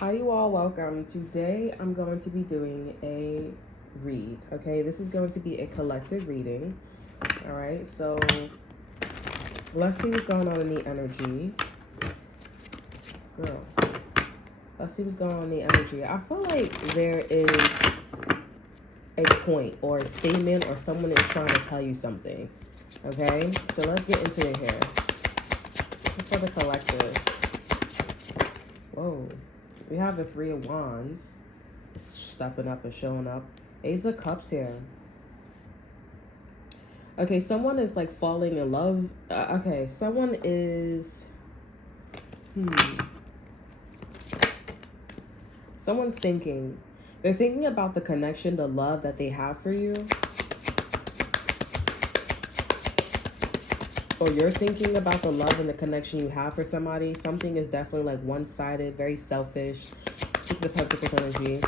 Hi, you all. Welcome. Today, I'm going to be doing a read. Okay, this is going to be a collective reading. All right, so let's see what's going on in the energy. Girl, let's see what's going on in the energy. I feel like there is a point or a statement or someone is trying to tell you something. Okay, so let's get into it here. This is for the collective. Whoa. We have the Three of Wands stepping up and showing up. Ace of Cups here. Okay, someone is like falling in love. Okay, someone is. Someone's thinking. They're thinking about the connection, the love that they have for you. Or you're thinking about the love and the connection you have for somebody. Something is definitely like one-sided, very selfish. Six of Pentacles energy.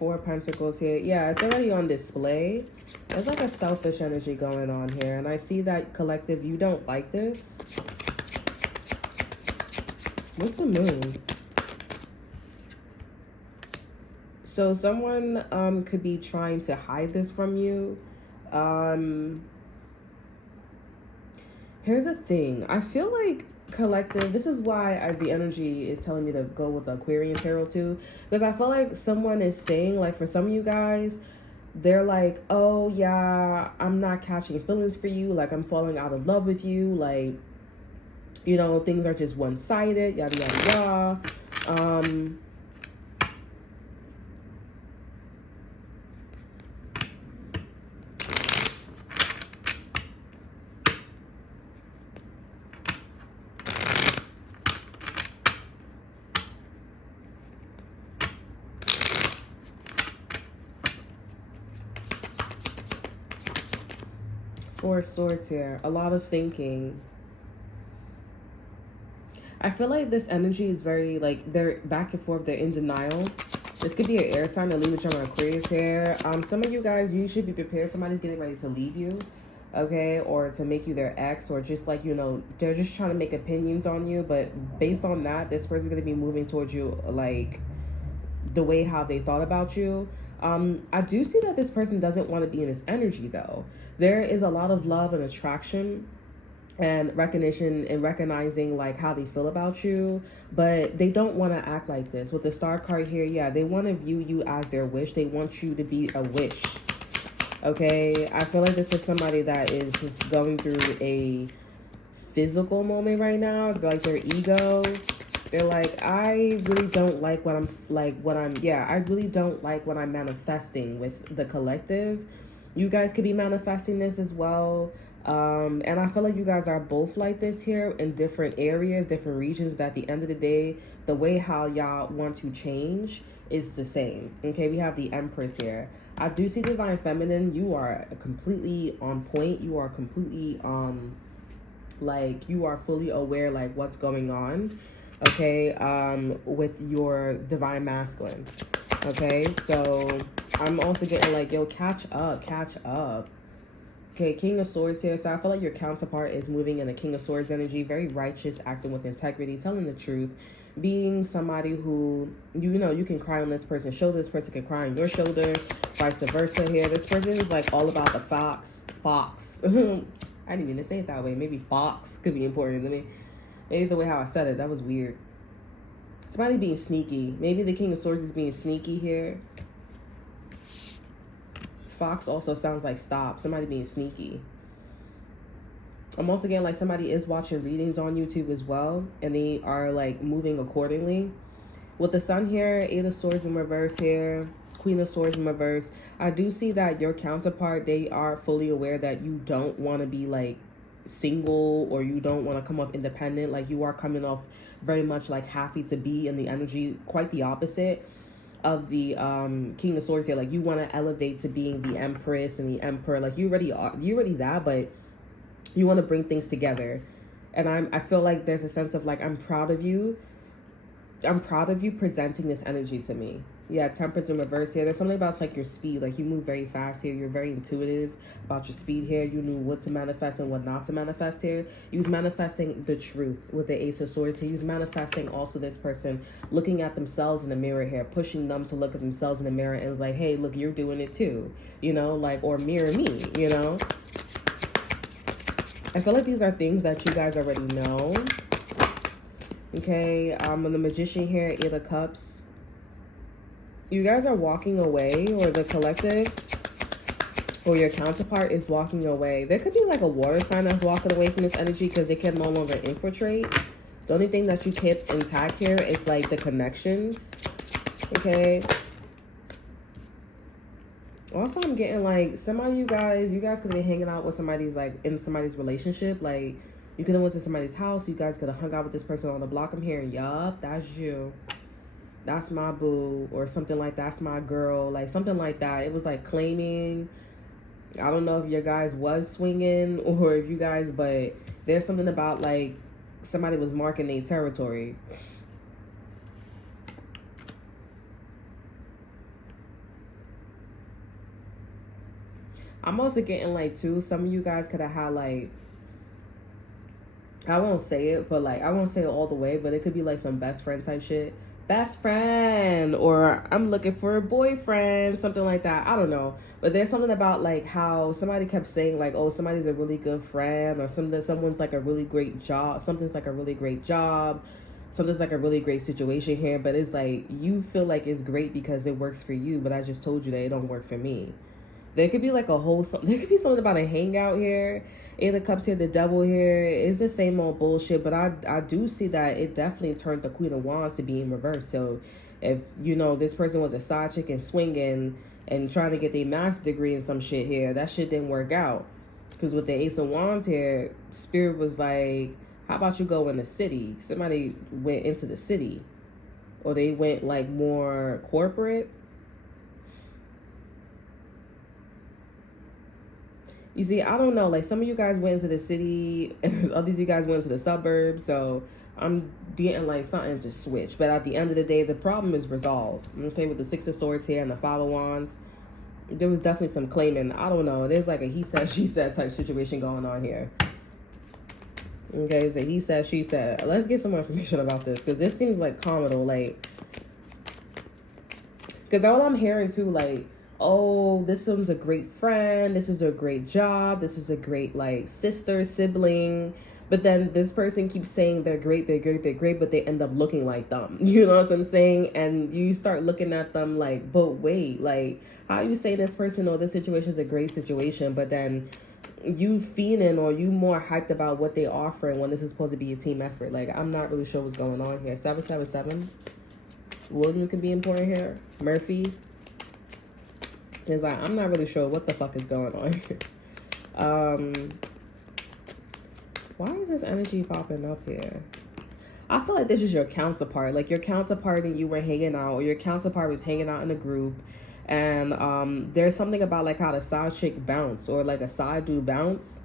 Four of Pentacles here. Yeah, it's already on display. There's like a selfish energy going on here. And I see that, collective, you don't like this. What's the moon? So someone could be trying to hide this from you. Here's the thing. I feel like, collective, this is why the energy is telling me to go with the Aquarian tarot too, because I feel like someone is saying, like, for some of you guys, they're like, oh yeah, I'm not catching feelings for you, like I'm falling out of love with you, like, you know, things are just one-sided, yada yada yada. Four of Swords here. A lot of thinking. I feel like this energy is very, like, they're back and forth. They're in denial. This could be an air sign, a Libra, Gemini, Aquarius here. Some of you guys, you should be prepared. Somebody's getting ready to leave you, okay? Or to make you their ex, or just like, you know, they're just trying to make opinions on you. But based on that, this person's going to be moving towards you, like, the way how they thought about you. I do see that this person doesn't want to be in this energy, though. There is a lot of love and attraction and recognition and recognizing like how they feel about you, but they don't want to act like this. With the Star card here, yeah, they want to view you as their wish. They want you to be a wish. Okay, I feel like this is somebody that is just going through a physical moment right now, like their ego. They're like, I really don't like what I really don't like what I'm manifesting with the collective. You guys could be manifesting this as well. And I feel like you guys are both like this here in different areas, different regions, but at the end of the day, the way how y'all want to change is the same. Okay, we have the Empress here. I do see Divine Feminine. You are completely on point. You are completely, like, you are fully aware, like, what's going on, okay, with your Divine Masculine. Okay, so I'm also getting like, yo, catch up. Okay, King of Swords here. So I feel like your counterpart is moving in the King of Swords energy. Very righteous, acting with integrity, telling the truth. Being somebody who, you know, you can cry on this person's shoulder. This person can cry on your shoulder. Vice versa here. This person is like all about the fox. I didn't mean to say it that way. Maybe fox could be important to me. Maybe the way how I said it, that was weird. Somebody being sneaky. Maybe the King of Swords is being sneaky here. Fox also sounds like stop. Somebody being sneaky. I'm also getting like somebody is watching readings on YouTube as well, and they are like moving accordingly. With the Sun here, Eight of Swords in reverse here, Queen of Swords in reverse. I do see that your counterpart, they are fully aware that you don't want to be like single, or you don't want to come off independent. Like, you are coming off very much like happy to be in the energy, quite the opposite of the King of Swords here. Like, you want to elevate to being the Empress and the Emperor. Like, you already that, but you want to bring things together. And I feel like there's a sense of like, I'm proud of you presenting this energy to me. Yeah, temperance in reverse here. There's something about like your speed. Like you move very fast here. You're very intuitive about your speed here. You knew what to manifest and what not to manifest here. You was manifesting the truth with the Ace of Swords here. You was manifesting also this person looking at themselves in the mirror here, pushing them to look at themselves in the mirror and it's like, hey, look, you're doing it too. You know, like, or mirror me, you know? I feel like these are things that you guys already know. Okay, the Magician here, Eight of Cups. You guys are walking away, or the collective or your counterpart is walking away. There could be like a water sign that's walking away from this energy because they can no longer infiltrate. The only thing that you keep intact here is like the connections. Okay. Also, I'm getting like some of you guys could be hanging out with somebody's like in somebody's relationship. Like you could have went to somebody's house. You guys could have hung out with this person on the block. I'm hearing, yup, that's you. That's my boo, or something like that's my girl, like something like that. It was like claiming. I don't know if your guys was swinging or if you guys, but there's something about like somebody was marking their territory. I'm also getting like too, some of you guys could have had like, I won't say it, but like I won't say it all the way, but it could be like some best friend type shit. Best friend, or I'm looking for a boyfriend, something like that. I don't know, but there's something about like how somebody kept saying like, oh, somebody's a really good friend, or someone's like a really great job, something's like a really great job, something's like a really great situation here, but it's like you feel like it's great because it works for you, but I just told you that it don't work for me. There could be like a whole there could be something about a hangout here. Eight of Cups here, the Devil here. It's the same old bullshit, but I do see that it definitely turned the Queen of Wands to be in reverse. So if, you know, this person was a side chick and swinging and trying to get their master's degree in some shit here, that shit didn't work out. Because with the Ace of Wands here, Spirit was like, how about you go in the city? Somebody went into the city. Or they went like more corporate. You see, I don't know, like some of you guys went into the city and others of you guys went to the suburbs, so I'm getting like something just switched. But at the end of the day, the problem is resolved. Okay, with the Six of Swords here and the Five of Wands, there was definitely some claiming. I don't know, there's like a he said, she said type situation going on here. Okay, so he said, she said. Let's get some more information about this, because this seems like comical, like, because all I'm hearing too, like, oh, this one's a great friend, this is a great job, this is a great like sister, sibling, but then this person keeps saying they're great, but they end up looking like them. You know what I'm saying? And you start looking at them like, but wait, like, how you say this person or this situation is a great situation, but then you fiending or you more hyped about what they offering when this is supposed to be a team effort? Like, I'm not really sure what's going on here. 777. William could be important here. Murphy. It's like, I'm not really sure what the fuck is going on here. Why is this energy popping up here? I feel like this is your counterpart. Like your counterpart and you were hanging out, or your counterpart was hanging out in a group. And there's something about like how the side chick bounce or like a side dude bounce.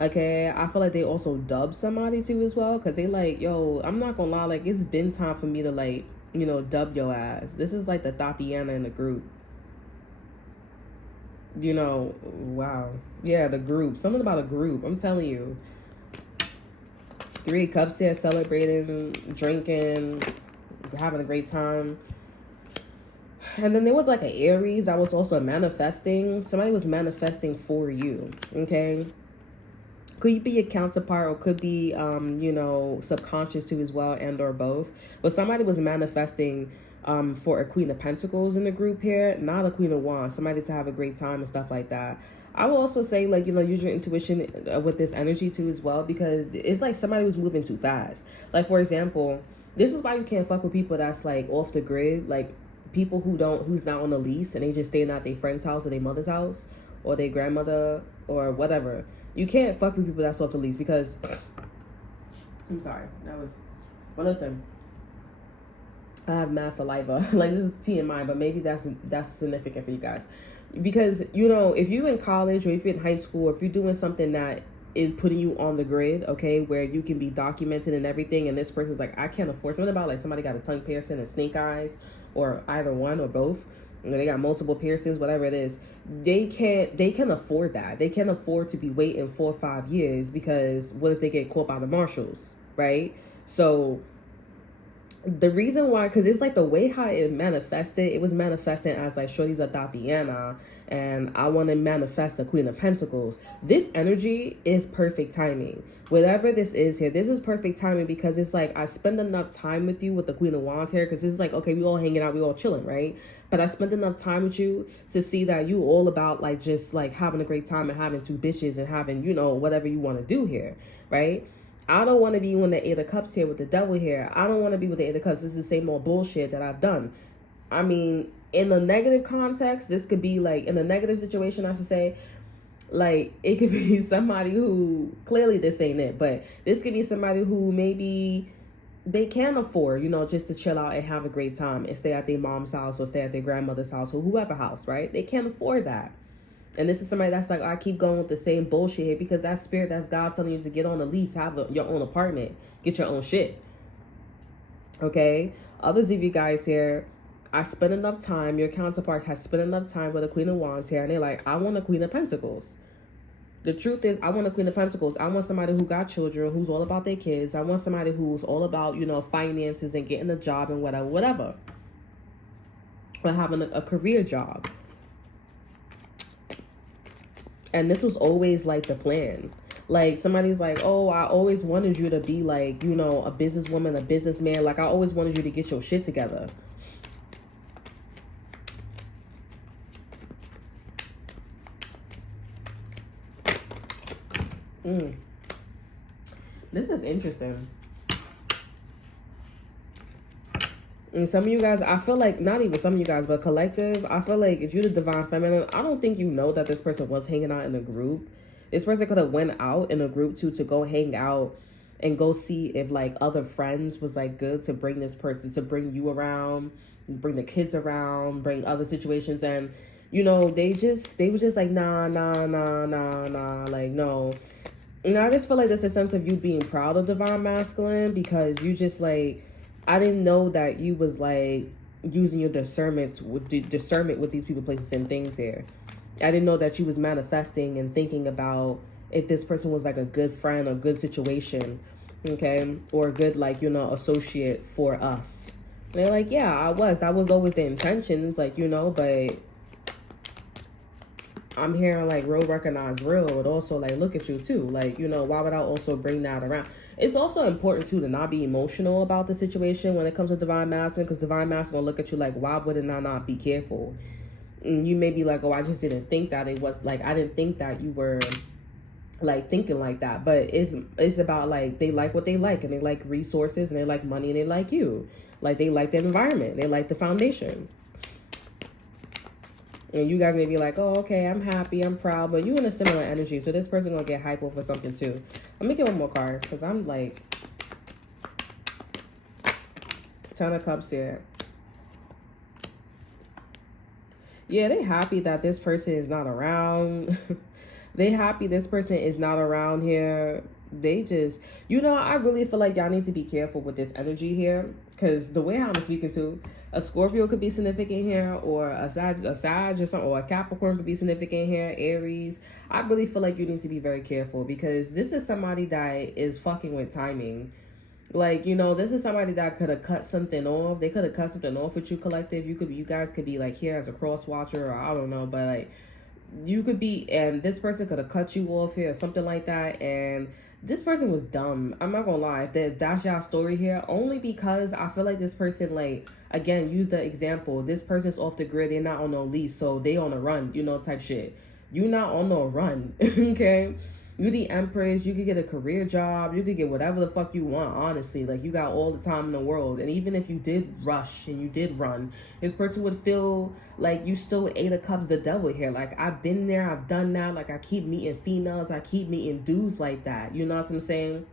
Okay, I feel like they also dub somebody too as well. Because they like, yo, I'm not gonna lie, like it's been time for me to like, you know, dub your ass. This is like the Tatiana in the group. You know, wow. Yeah, the group. Something about a group. I'm telling you. 3 Cups here, celebrating, drinking, having a great time. And then there was like an Aries that was also manifesting. Somebody was manifesting for you, okay? Could be your counterpart or could be, you know, subconscious too as well, and or both. But somebody was manifesting for a Queen of Pentacles in the group here, not a Queen of Wands. Somebody to have a great time and stuff like that. I will also say, like, you know, use your intuition with this energy too as well, because it's like somebody was moving too fast. Like, for example, this is why you can't fuck with people that's like off the grid, like people who's not on a lease and they just staying at their friend's house or their mother's house or their grandmother or whatever. You can't fuck with people that's off the lease because I'm sorry, that was, well, listen, I have mass saliva. Like, this is TMI, but maybe that's significant for you guys. Because, you know, if you're in college or if you're in high school, or if you're doing something that is putting you on the grid, okay, where you can be documented and everything, and this person's like, I can't afford something about like somebody got a tongue piercing and snake eyes, or either one or both, and they got multiple piercings, whatever it is. They can afford that. They can't afford to be waiting 4 or 5 years, because what if they get caught by the marshals, right? So the reason why, because it's like the way how it manifested, it was manifesting as like shorty's a Tatiana, and I want to manifest a Queen of Pentacles. This energy is perfect timing. Whatever this is here, this is perfect timing, because it's like I spend enough time with you with the Queen of Wands here, because it's like, okay, we all hanging out, we all chilling, right? But I spent enough time with you to see that you all about like just like having a great time and having 2 bitches and having, you know, whatever you want to do here, right? I don't want to be on the 8 of Cups here with the devil here. I don't want to be with the 8 of Cups. This is the same old bullshit that I've done. I mean, in the negative context, this could be like, in the negative situation, I should say, like, it could be somebody who, clearly this ain't it, but this could be somebody who maybe they can afford, you know, just to chill out and have a great time and stay at their mom's house or stay at their grandmother's house or whoever house, right? They can't afford that. And this is somebody that's like, I keep going with the same bullshit here, because that spirit, that's God telling you to get on the lease, have your own apartment, get your own shit. Okay? Others of you guys here, I spent enough time, your counterpart has spent enough time with a Queen of Wands here, and they're like, I want a Queen of Pentacles. The truth is, I want a Queen of Pentacles. I want somebody who got children, who's all about their kids. I want somebody who's all about, you know, finances and getting a job and whatever. Or having a career job. And this was always like the plan. Like somebody's like, oh, I always wanted you to be like, you know, a businesswoman, a businessman. Like I always wanted you to get your shit together. This is interesting. And some of you guys, I feel like, not even some of you guys, but collective, I feel like if you're the Divine Feminine, I don't think you know that this person was hanging out in a group. This person could have went out in a group too, to go hang out and go see if like other friends was like good to bring this person, to bring you around, bring the kids around, bring other situations. And, you know, they were just like, nah, like, no. And I just feel like there's a sense of you being proud of Divine Masculine, because you just like, I didn't know that you was like using your discernment with these people, places, and things here. I didn't know that you was manifesting and thinking about if this person was like a good friend or good situation, okay, or a good, like, you know, associate for us. And they're like, yeah, I was. That was always the intentions, like, you know, but I'm hearing like real recognize real, but also like look at you too. Like, you know, why would I also bring that around? It's also important too to not be emotional about the situation when it comes to Divine Masculine, because Divine Masculine will look at you like, why wouldn't I not be careful? And you may be like, oh, I just didn't think that it was like, I didn't think that you were like thinking like that. But it's about like, they like what they like, and they like resources, and they like money, and they like you. Like they like the environment, they like the foundation. And you guys may be like, oh, okay, I'm happy, I'm proud, but you in a similar energy. So this person gonna get hype over something too. Let me get one more card, because I'm like, 10 of Cups here. Yeah, they happy that this person is not around. They happy this person is not around here. They just, you know, I really feel like y'all need to be careful with this energy here, because the way I'm speaking to, a Scorpio could be significant here, or a Sag or something, or a Capricorn could be significant here, Aries. I really feel like you need to be very careful, because this is somebody that is fucking with timing. Like, you know, this is somebody that could have cut something off. They could have cut something off with you, collective. You guys could be like here as a cross watcher, or I don't know, but like you could be, and this person could have cut you off here or something like that. And this person was dumb. I'm not gonna lie. That's y'all story here, only because I feel like this person, like, again, use the example. This person's off the grid. They're not on no lease, so they on a run, you know, type shit. You not on no run, okay? You the Empress. You could get a career job. You could get whatever the fuck you want, honestly. Like, you got all the time in the world. And even if you did rush and you did run, this person would feel like you still 8 of Cups, the devil here. Like, I've been there. I've done that. Like, I keep meeting females. I keep meeting dudes like that. You know what I'm saying?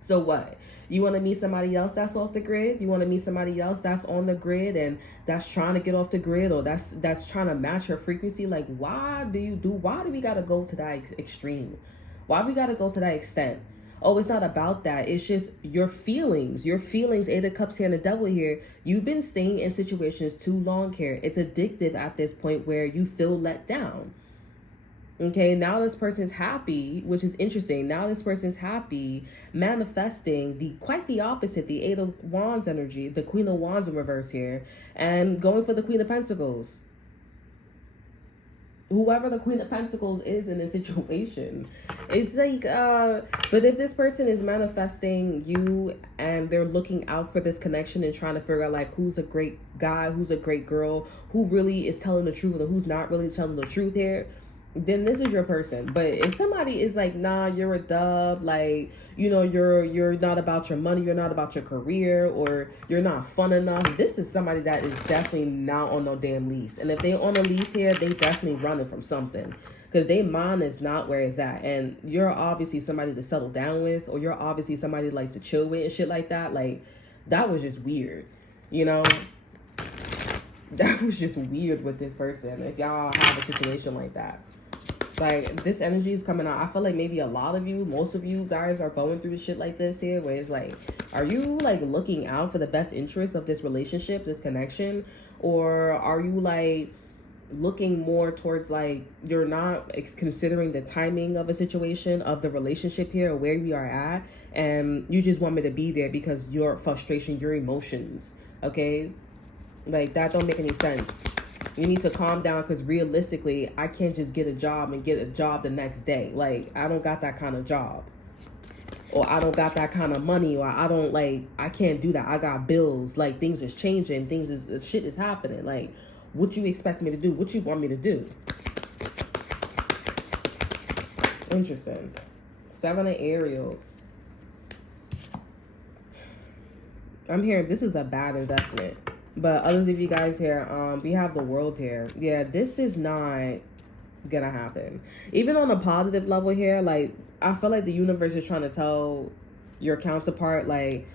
So what? You want to meet somebody else that's off the grid? You want to meet somebody else that's on the grid and that's trying to get off the grid, or that's trying to match her frequency? Like, why do we got to go to that extreme? Why we gotta go to that extent? Oh, it's not about that. It's just your feelings. Your feelings, Eight of Cups here and the Devil here. You've been staying in situations too long here. It's addictive at this point where you feel let down. Okay, now this person's happy, which is interesting. Now this person's happy, manifesting quite the opposite, the Eight of Wands energy, the Queen of Wands in reverse here, and going for the Queen of Pentacles. Whoever the Queen of Pentacles is in this situation. It's like, but if this person is manifesting you and they're looking out for this connection and trying to figure out like who's a great guy, who's a great girl, who really is telling the truth and who's not really telling the truth here, then this is your person. But if somebody is like, nah, you're a dub, like, you know, you're not about your money, you're not about your career, or you're not fun enough, this is somebody that is definitely not on no damn lease. And if they on a lease here, they definitely running from something, because their mind is not where it's at. And you're obviously somebody to settle down with, or you're obviously somebody that likes to chill with and shit like that. Like, that was just weird, you know? That was just weird with this person, if y'all have a situation like that. Like, this energy is coming out. I feel like maybe a lot of you, most of you guys are going through shit like this here, where it's like, are you like looking out for the best interest of this relationship, this connection? Or are you like looking more towards like, you're not considering the timing of a situation, of the relationship here, or where we are at, and you just want me to be there because your frustration, your emotions, okay? Like, that don't make any sense. You need to calm down, because realistically, I can't just get a job and get a job the next day. Like, I don't got that kind of job. Or I don't got that kind of money. Or I can't do that. I got bills. Like, things is changing. Shit is happening. Like, what you expect me to do? What you want me to do? Interesting. 7 of Ariels. I'm hearing this is a bad investment. But others of you guys here, we have the World here. Yeah, this is not gonna happen. Even on a positive level here, like, I feel like the universe is trying to tell your counterpart, like,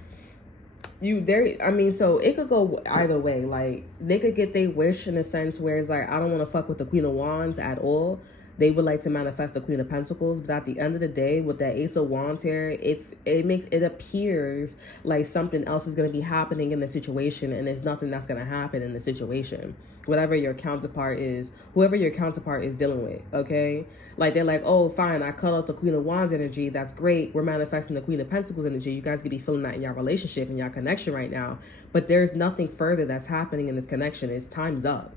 so it could go either way. Like, they could get their wish in a sense where it's like, I don't want to fuck with the Queen of Wands at all. They would like to manifest the Queen of Pentacles, but at the end of the day, with that Ace of Wands here, it appears like something else is going to be happening in the situation, and there's nothing that's going to happen in the situation. Whoever your counterpart is dealing with, okay? Like, they're like, oh, fine, I cut out the Queen of Wands energy. That's great. We're manifesting the Queen of Pentacles energy. You guys could be feeling that in your relationship and your connection right now, but there's nothing further that's happening in this connection. It's time's up.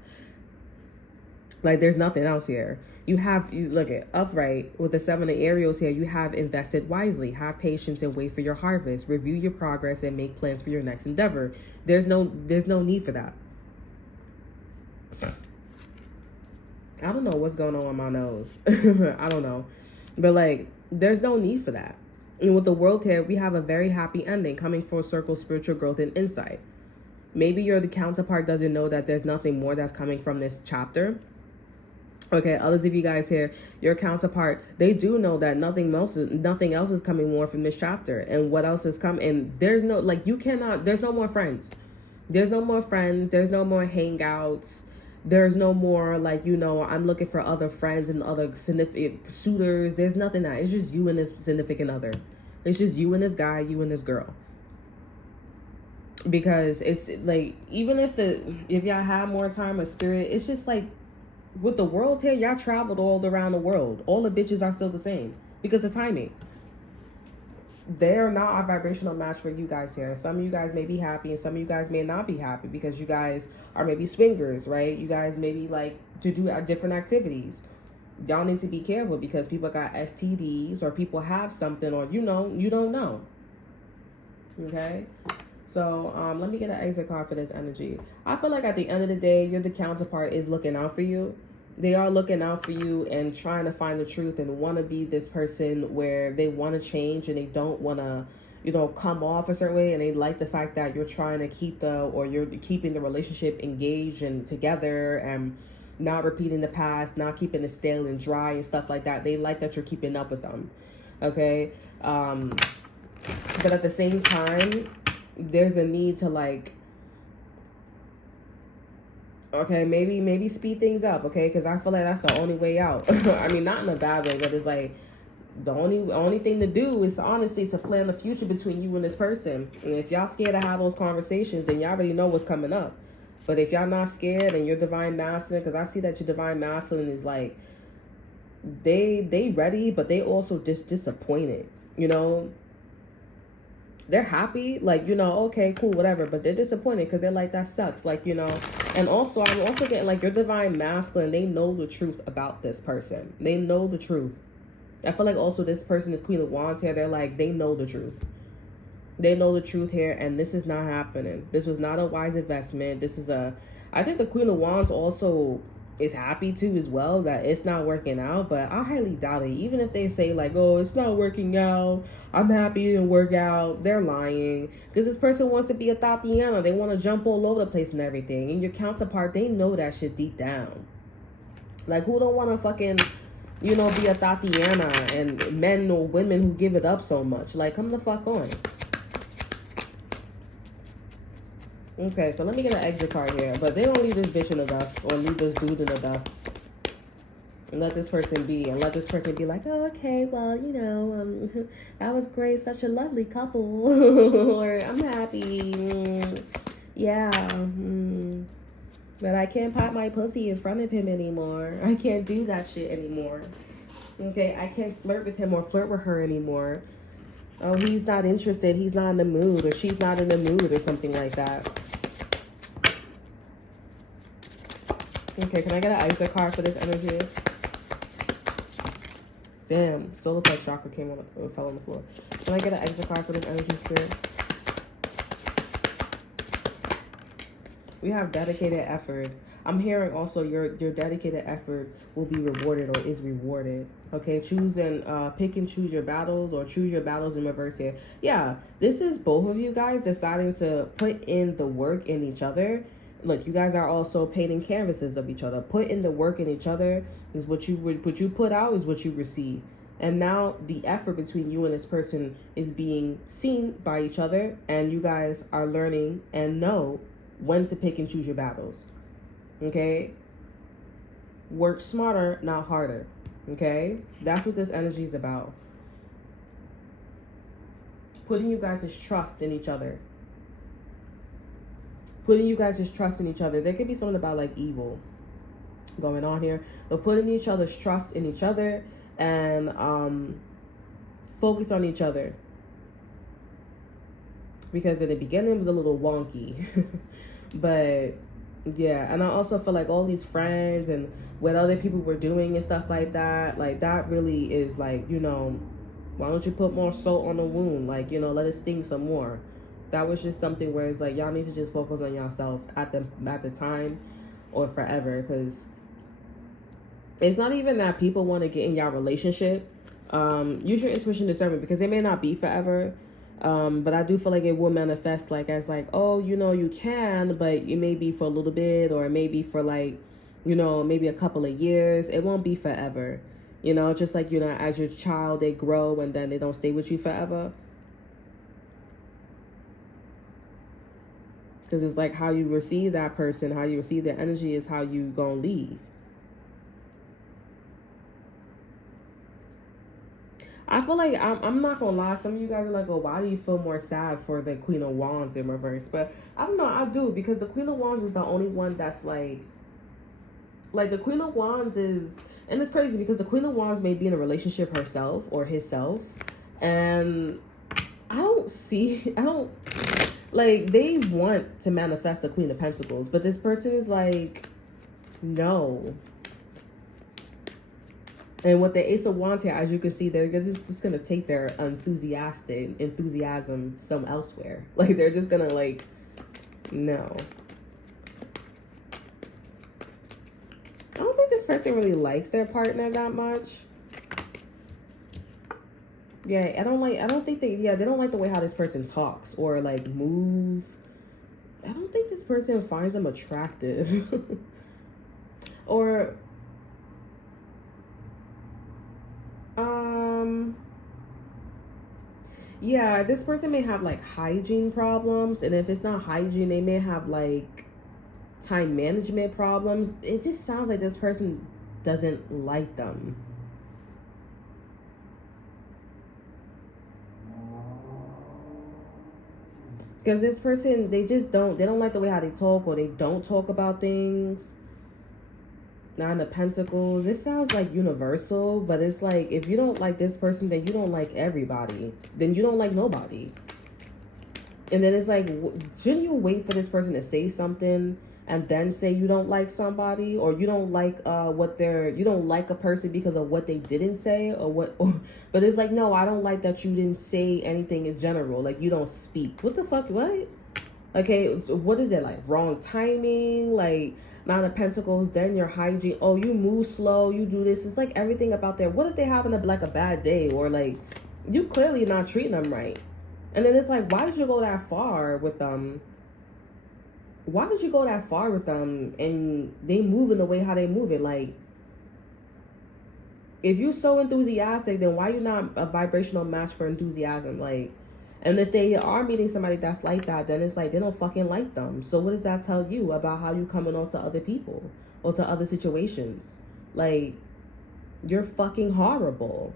Like, there's nothing else here. You look at upright with the 7 of Ariels here. You have invested wisely. Have patience and wait for your harvest. Review your progress and make plans for your next endeavor. There's no need for that. I don't know what's going on with my nose. I don't know. But like, there's no need for that. And with the World here, we have a very happy ending, coming full circle, spiritual growth and insight. Maybe your counterpart doesn't know that there's nothing more that's coming from this chapter. Okay, others of you guys here, your counterpart, they do know that nothing else is coming more from this chapter. And what else is coming? And there's no, like, there's no more friends. There's no more friends. There's no more hangouts. There's no more, like, you know, I'm looking for other friends and other significant suitors. There's nothing that. It's just you and this significant other. It's just you and this guy, you and this girl. Because it's like, even if y'all have more time or spirit, it's just like, with the World here, y'all traveled all around the world. All the bitches are still the same because of timing. They're not a vibrational match for you guys here. Some of you guys may be happy and some of you guys may not be happy because you guys are maybe swingers, right? You guys maybe like to do different activities. Y'all need to be careful because people got STDs or people have something, or you don't know. Okay? So let me get an exit card for this energy. I feel like at the end of the day, the counterpart is looking out for you. They are looking out for you and trying to find the truth and want to be this person where they want to change and they don't want to, you know, come off a certain way. And they like the fact that you're trying to you're keeping the relationship engaged and together and not repeating the past, not keeping it stale and dry and stuff like that. They like that you're keeping up with them. Okay. But at the same time, there's a need to like, okay, maybe speed things up, okay? Because I feel like that's the only way out. I mean, not in a bad way, but it's like, the only thing to do is honestly to plan the future between you and this person. And if y'all scared to have those conversations, then y'all already know what's coming up. But if y'all not scared and you're divine masculine, because I see that your divine masculine is like, they ready, but they also disappointed. You know, they're happy, like, you know, okay, cool, whatever, but they're disappointed because they're like, that sucks, like, you know. And also, I'm also getting like your divine masculine, they know the truth about this person. They know the truth. I feel like also this person is Queen of Wands here. They're like, they know the truth. They know the truth here, and this is not happening. This was not a wise investment. This is I think the Queen of Wands also is happy too as well that it's not working out, but I highly doubt it. Even if they say like, oh, it's not working out, I'm happy it didn't work out, they're lying. Because this person wants to be a Tatiana. They want to jump all over the place and everything. And your counterpart, they know that shit deep down. Like, who don't want to fucking, you know, be a Tatiana, and men or women who give it up so much? Like, come the fuck on. Okay, so let me get an exit card here. But they don't leave this bitch in the dust, or leave this dude in the dust. And let this person be. And let this person be like, oh, okay, well, you know, that was great. Such a lovely couple. Or, I'm happy. Yeah. But I can't pop my pussy in front of him anymore. I can't do that shit anymore. Okay, I can't flirt with him or flirt with her anymore. Oh, he's not interested. He's not in the mood, or she's not in the mood, or something like that. Okay, can I get an exit card for this energy? Damn, solar plexus chakra came on the, fell on the floor. Can I get an exit card for this energy, spirit? We have dedicated effort. I'm hearing also your dedicated effort will be rewarded or is rewarded. Okay, choose and pick and choose your battles, or choose your battles in reverse here. Yeah, this is both of you guys deciding to put in the work in each other. Look, you guys are also painting canvases of each other. Put in the work in each other is what you put out is what you receive. And now the effort between you and this person is being seen by each other, and you guys are learning and know when to pick and choose your battles. Okay? Work smarter, not harder. Okay? That's what this energy is about. Putting you guys' trust in each other. Putting you guys' trust in each other. There could be something about like evil going on here. But putting each other's trust in each other and focus on each other. Because in the beginning it was a little wonky. But yeah, and I also feel like all these friends and what other people were doing and stuff like that really is like, you know, why don't you put more salt on the wound? Like, you know, let it sting some more. That was just something where it's like, y'all need to just focus on yourself at the time or forever. Because it's not even that people want to get in y'all relationship. Use your intuition discernment, because they may not be forever. But I do feel like it will manifest like as like, oh, you know, you can, but it may be for a little bit, or maybe for like, you know, maybe a couple of years. It won't be forever. You know, just like, you know, as your child, they grow and then they don't stay with you forever. Because it's like how you receive that person, how you receive their energy is how you gonna leave. I feel like, I'm not gonna lie, some of you guys are like, oh, why do you feel more sad for the Queen of Wands in reverse? But I don't know, I do, because the Queen of Wands is the only one that's like the Queen of Wands is, and it's crazy because the Queen of Wands may be in a relationship herself or himself, and I don't, like, they want to manifest a Queen of Pentacles, but this person is like, no. And with the Ace of Wands here, as you can see, they're just going to take their enthusiasm some elsewhere. Like, they're just going to, like, no. I don't think this person really likes their partner that much. Yeah, they don't like the way how this person talks or, like, move. I don't think this person finds them attractive. Or... yeah, this person may have like hygiene problems, and if it's not hygiene, they may have like time management problems. It just sounds like this person doesn't like them. Because this person, they don't like the way how they talk, or they don't talk about things. Nine of Pentacles. This sounds like universal, but it's like, if you don't like this person, then you don't like everybody. Then you don't like nobody. And then it's like, shouldn't you wait for this person to say something and then say you don't like somebody, or you don't like you don't like a person because of what they didn't say, or what? But it's like, no, I don't like that you didn't say anything in general. Like, you don't speak. What the fuck? What? Okay, what is it, like wrong timing? Like, Nine of Pentacles, then your hygiene. Oh, you move slow, you do this. It's like everything about there. What if they having a bad day, or like you clearly not treating them right? And then it's like, why did you go that far with them? Why did you go that far with them and they moving the way how they move it? Like, if you're so enthusiastic, then why you not a vibrational match for enthusiasm? Like, and if they are meeting somebody that's like that, then it's like they don't fucking like them. So what does that tell you about how you coming on to other people or to other situations? Like, you're fucking horrible.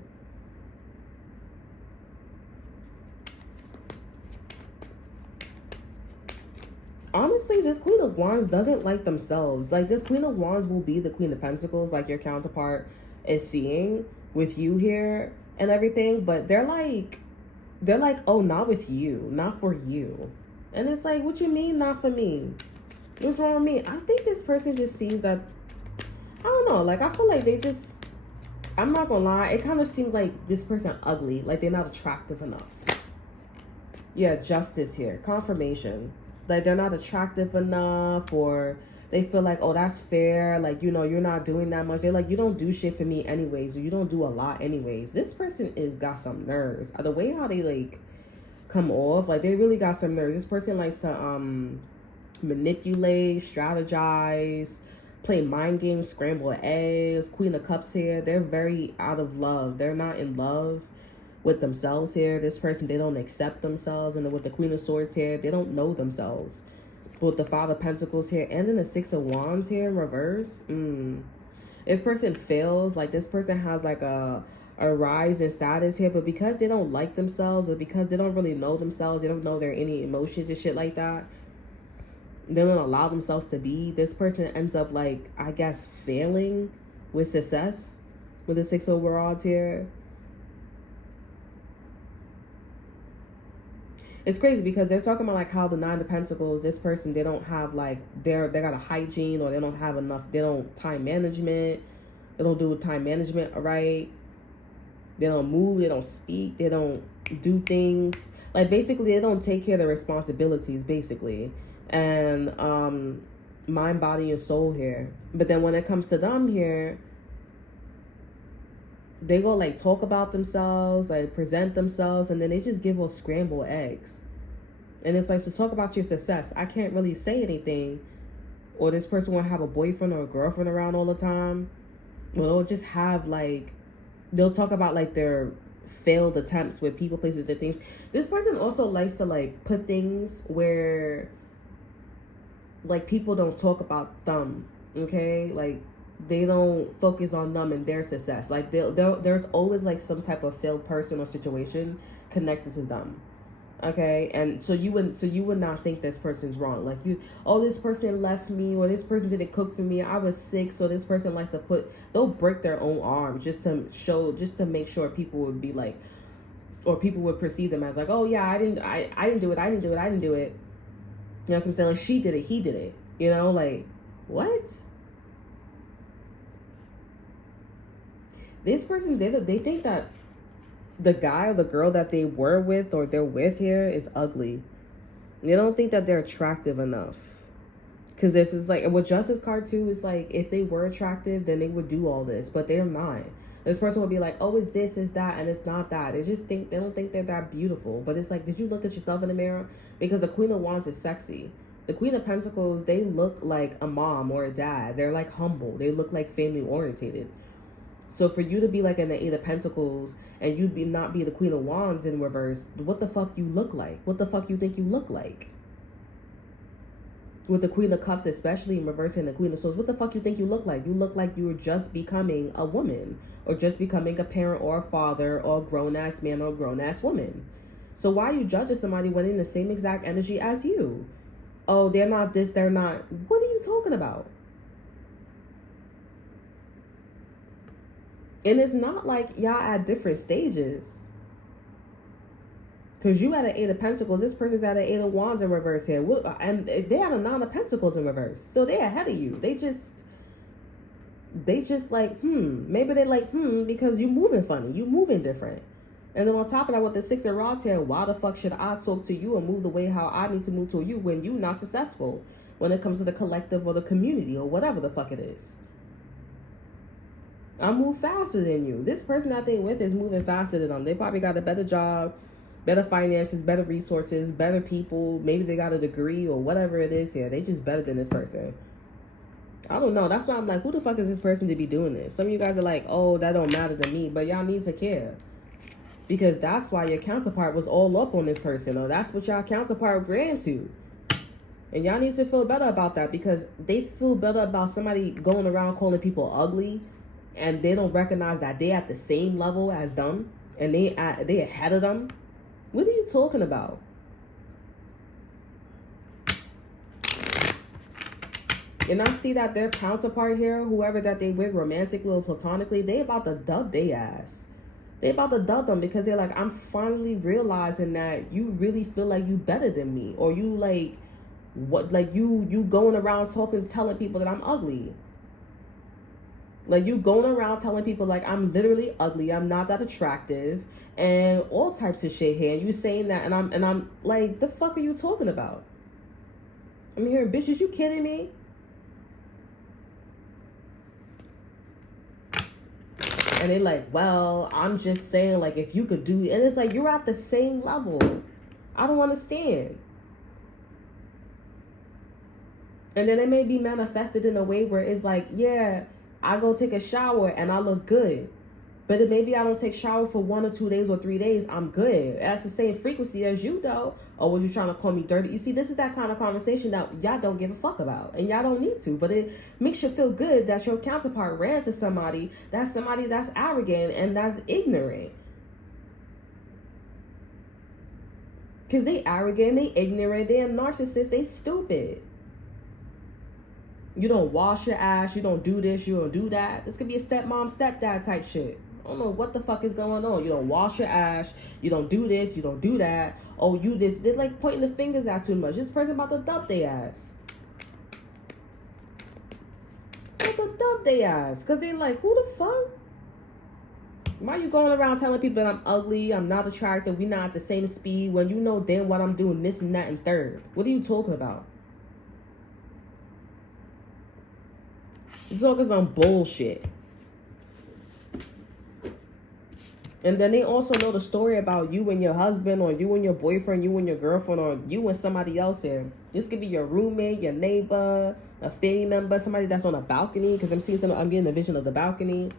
Honestly, this Queen of Wands doesn't like themselves. Like, this Queen of Wands will be the Queen of Pentacles, like your counterpart is seeing with you here and everything. But they're like, oh, not with you, not for you. And it's like, what you mean not for me? What's wrong with me? I think this person just sees that, I don't know, like, I feel like they just, I'm not gonna lie, it kind of seems like this person ugly, like they're not attractive enough. Yeah, justice here, confirmation. Like, they're not attractive enough, or they feel like, oh, that's fair, like, you know, you're not doing that much. They're like, you don't do shit for me anyways, or you don't do a lot anyways. This person is got some nerves. The way how they like come off, like, they really got some nerves. This person likes to manipulate, strategize, play mind games, scramble eggs. Queen of Cups here, they're very out of love. They're not in love with themselves here. This person, they don't accept themselves. And with the Queen of Swords here, they don't know themselves. But with the Five of Pentacles here, and then the Six of Wands here in reverse, this person fails. Like, this person has like a rise in status here, but because they don't like themselves, or because they don't really know themselves, they don't know their any emotions and shit like that, they don't allow themselves to be, this person ends up, like, I guess, failing with success with the Six of Wands here. It's crazy because they're talking about like how the Nine of Pentacles, this person, they don't have like, they got a hygiene, or they don't have enough, they don't time management, they don't do time management right, they don't move, they don't speak, they don't do things, like, basically they don't take care of their responsibilities, basically. And mind, body, and soul here. But then when it comes to them here, they go like talk about themselves, like present themselves, and then they just give us scrambled eggs. And it's like, so talk about your success. I can't really say anything. Or this person will have a boyfriend or a girlfriend around all the time. Well, they'll just have like, they'll talk about like their failed attempts with people, places, and things. This person also likes to like put things where like people don't talk about them, okay? Like, they don't focus on them and their success. Like, there's always like some type of failed person or situation connected to them, okay? And so you would not think this person's wrong. Like, oh, this person left me, or this person didn't cook for me, I was sick, so this person likes to they'll break their own arms just to make sure people would be like, or people would perceive them as like, oh yeah, I didn't do it. You know what I'm saying? Like, she did it, he did it. You know, like, what? This person, they think that the guy or the girl that they were with or they're with here is ugly. They don't think that they're attractive enough. Because if it's like, with Justice card too, it's like, if they were attractive, then they would do all this. But they're not. This person would be like, oh, it's this, it's that, and it's not that. They don't think they're that beautiful. But it's like, did you look at yourself in the mirror? Because the Queen of Wands is sexy. The Queen of Pentacles, they look like a mom or a dad. They're like humble. They look like family orientated. So for you to be like in the Eight of Pentacles and you not be the Queen of Wands in reverse, what the fuck you look like? What the fuck you think you look like? With the Queen of Cups, especially in reverse, and the Queen of Swords, what the fuck you think you look like? You look like you were just becoming a woman, or just becoming a parent or a father or a grown-ass man or a grown-ass woman. So why are you judging somebody when in the same exact energy as you? Oh, they're not this, they're not. What are you talking about? And it's not like y'all at different stages. Because you at an 8 of Pentacles, this person's at an 8 of Wands in reverse here. And they had a 9 of Pentacles in reverse. So they're ahead of you. They just like, maybe they're like, because you moving funny. You moving different. And then on top of that, with the 6 of Rods here, why the fuck should I talk to you and move the way how I need to move to you when you not successful when it comes to the collective or the community or whatever the fuck it is? I move faster than you. This person that they with is moving faster than them. They probably got a better job, better finances, better resources, better people. Maybe they got a degree or whatever it is here. They just better than this person. I don't know. That's why I'm like, who the fuck is this person to be doing this? Some of you guys are like, oh, that don't matter to me. But y'all need to care. Because that's why your counterpart was all up on this person. Or that's what y'all counterpart ran to. And y'all need to feel better about that. Because they feel better about somebody going around calling people ugly. And they don't recognize that they at the same level as them. And they ahead of them. What are you talking about? And I see that their counterpart here, whoever that they with romantically or platonically, they about to dub they ass. They about to dub them because they're like, I'm finally realizing that you really feel like you better than me. Or you like, what, like you going around telling people that I'm ugly. Like you going around telling people like I'm literally ugly, I'm not that attractive, and all types of shit here. And you saying that, and I'm like, the fuck are you talking about? I'm hearing, bitches, you kidding me? And they like, well, I'm just saying, like, if you could do, and it's like, you're at the same level. I don't understand. And then it may be manifested in a way where it's like, yeah, I go take a shower and I look good. But maybe I don't take shower for 1 or 2 days or 3 days. I'm good. That's the same frequency as you, though. Or was you trying to call me dirty? You see, this is that kind of conversation that y'all don't give a fuck about. And y'all don't need to. But it makes you feel good that your counterpart ran to somebody that's arrogant and that's ignorant. Because they arrogant, they ignorant, they a narcissist, they stupid. You don't wash your ass, you don't do this, you don't do that. This could be a stepmom, stepdad type shit. I don't know what the fuck is going on. You don't wash your ass, you don't do this, you don't do that. Oh, you this. They're like pointing the fingers out too much. This person about to dump their ass. About to dump their ass. Because they like, who the fuck? Why you going around telling people that I'm ugly, I'm not attractive, we not at the same speed, when you know damn what I'm doing this and that and third? What are you talking about? You're talking some bullshit. And then they also know the story about you and your husband, or you and your boyfriend, you and your girlfriend, or you and somebody else here. This could be your roommate, your neighbor, a family member, somebody that's on a balcony. Because I'm getting a vision of the balcony.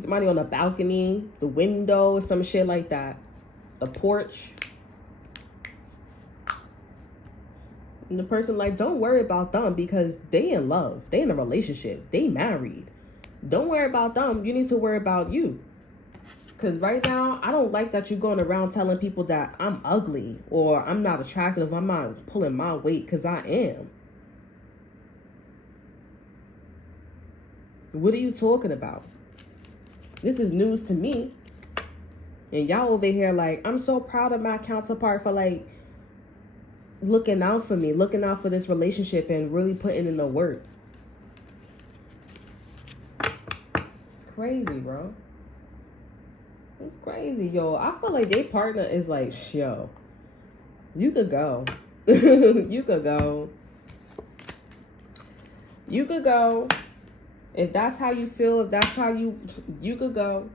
Somebody on the balcony, the window, some shit like that. The porch. And the person like, don't worry about them because they in love. They in a relationship. They married. Don't worry about them. You need to worry about you. Because right now, I don't like that you're going around telling people that I'm ugly or I'm not attractive. I'm not pulling my weight, because I am. What are you talking about? This is news to me. And y'all over here like, I'm so proud of my counterpart for like looking out for me, looking out for this relationship and really putting in the work. It's crazy, bro. It's crazy, yo. I feel like their partner is like, yo, you could go. You could go. You could go. If that's how you feel, if that's how you could go.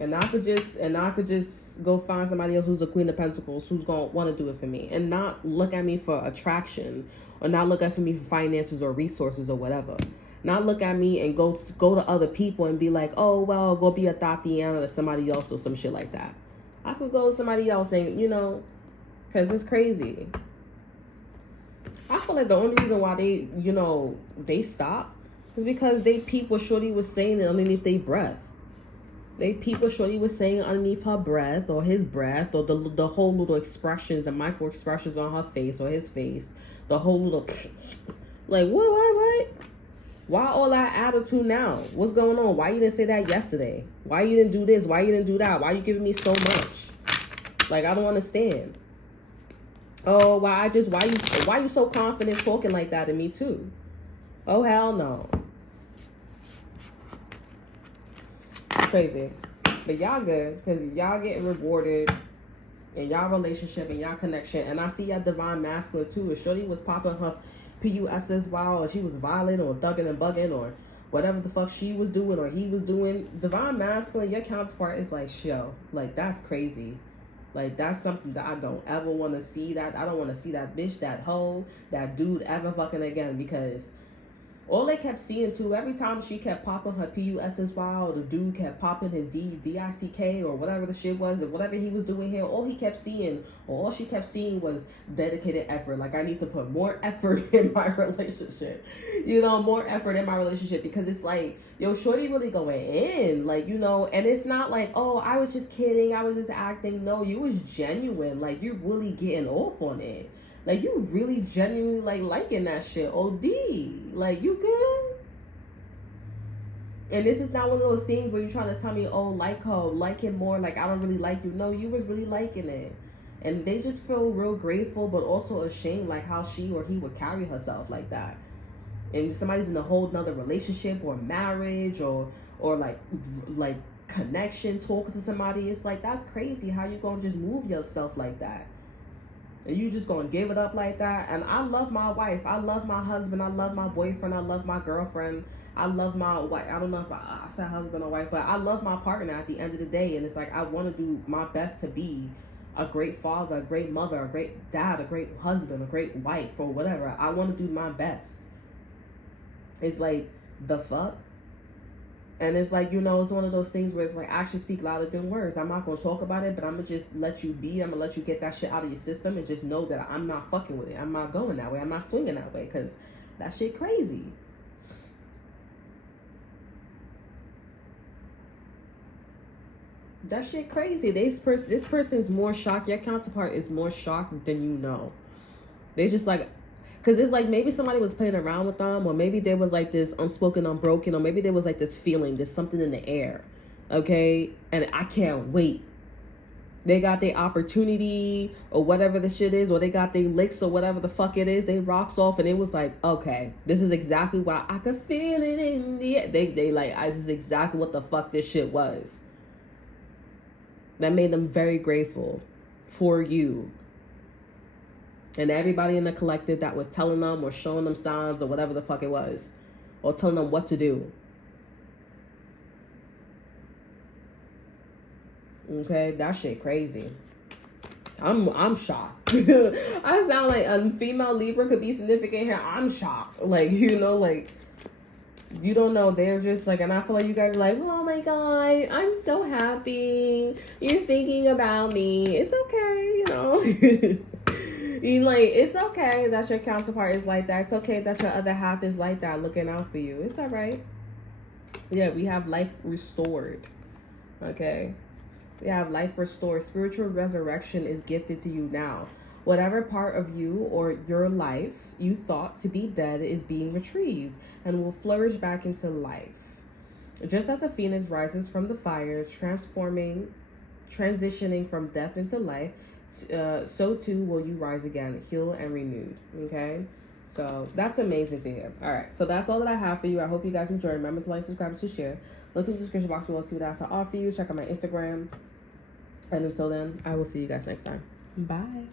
And I could just go find somebody else who's a Queen of Pentacles who's gonna want to do it for me and not look at me for attraction, or not look at me for finances or resources or whatever. Not look at me and go to other people and be like, oh well, go be a Tatiana to somebody else or some shit like that. I could go to somebody else and because it's crazy. I feel like the only reason why they stop It's because they peep what Shorty was saying underneath their breath. They peep what Shorty was saying underneath her breath or his breath or the whole little expressions, the micro expressions on her face or his face. The whole little, like, what? Why all that attitude now? What's going on? Why you didn't say that yesterday? Why you didn't do this? Why you didn't do that? Why you giving me so much? Like, I don't understand. Oh, why you so confident talking like that to me too? Oh, hell no. It's crazy. But y'all good, because y'all getting rewarded in y'all relationship and y'all connection. And I see y'all divine masculine too. If Shorty was popping her PUSS while or she was violent or thugging and bugging or whatever the fuck she was doing or he was doing, divine masculine, your counterpart is like, yo, like, that's crazy. Like, that's something that I don't ever want to see. That I don't want to see that bitch, that hoe, that dude ever fucking again, because all they kept seeing too, every time she kept popping her PUSSY or the dude kept popping his DICK or whatever the shit was, or whatever he was doing here, all he kept seeing, or all she kept seeing was dedicated effort. Like, I need to put more effort in my relationship. You know, more effort in my relationship, because it's like, yo, Shorty really going in. Like, you know, and it's not like, oh, I was just kidding, I was just acting. No, you was genuine. Like, you're really getting off on it. Like, you really genuinely, like, liking that shit. OD. Like, you good? And this is not one of those things where you're trying to tell me, oh, like her, like him more. Like, I don't really like you. No, you was really liking it. And they just feel real grateful, but also ashamed, like, how she or he would carry herself like that. And somebody's in a whole nother relationship or marriage or like connection, talking to somebody. It's like, that's crazy. How you gonna just move yourself like that? And you just gonna give it up like that? And I love my wife. I love my husband. I love my boyfriend. I love my girlfriend. I love my wife. I don't know if I said husband or wife, but I love my partner at the end of the day. And it's like, I want to do my best to be a great father, a great mother, a great dad, a great husband, a great wife, or whatever. I want to do my best. It's like, the fuck? And it's like, you know, it's one of those things where it's like, actions speak louder than words. I'm not going to talk about it, but I'm going to just let you be. I'm going to let you get that shit out of your system and just know that I'm not fucking with it. I'm not going that way. I'm not swinging that way, because that shit crazy. That shit crazy. This person's more shocked. Your counterpart is more shocked than you know. They just like, because it's like maybe somebody was playing around with them, or maybe there was like this unspoken, unbroken, or maybe there was like this feeling, there's something in the air, okay? And I can't wait. They got their opportunity or whatever the shit is, or they got their licks or whatever the fuck it is. They rocks off, and it was like, okay, this is exactly what I could feel it in the air. They like, this is exactly what the fuck this shit was. That made them very grateful for you. And everybody in the collective that was telling them or showing them signs or whatever the fuck it was, or telling them what to do. Okay, that shit crazy. I'm shocked. I sound like a female Libra could be significant here. I'm shocked. Like, you know, like, you don't know. They're just like, and I feel like you guys are like, oh my God, I'm so happy you're thinking about me. It's okay, you know. Like, it's okay that your counterpart is like that. It's okay that your other half is like that, looking out for you. It's all right. Yeah, we have life restored. Okay. We have life restored. Spiritual resurrection is gifted to you now. Whatever part of you or your life you thought to be dead is being retrieved and will flourish back into life. Just as a phoenix rises from the fire, transitioning from death into life, so too will you rise again, healed and renewed. Okay, so that's amazing to hear. All right, so that's all that I have for you. I hope you guys enjoy. Remember to like, subscribe, and to share. Look in the description box below, see what I have to offer you. Check out my Instagram, and until then, I will see you guys next time. Bye.